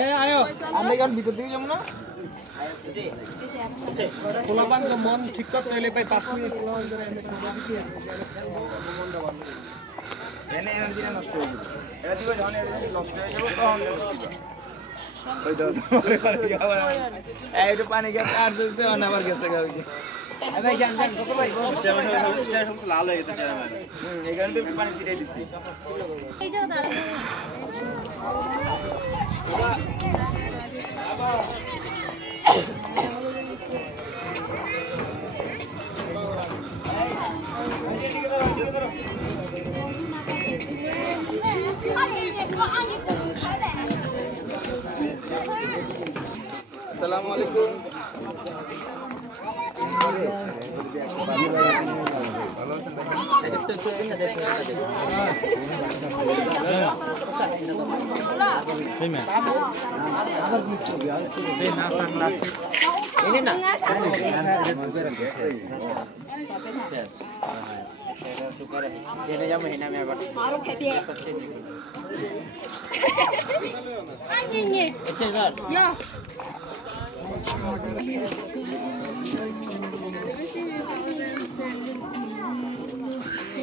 আয়ো আমরা এখন ভিতর দিকে যাবো না খোলাপান তো মন ঠিক করতে হইলে ভাই 5 মিনিট এনে এনার্জি নষ্ট হয়ে যাবে এটা দিবে যখন এনার্জি নষ্ট হয়ে যাবে তখন ওই দাও এই একটু পানি গেছে আর দিতে না আবার গেছে গাউজি ভাই জান জান কত ভাই চেহারা সব লাল হয়ে গেছে চেহারা ভাই এই কারণে তো পানি ছিটিয়ে দিচ্ছি এই যে দাঁড়াও अस्सलाम वालेकुम जेने जा महीना में आबाद ऐसे सर या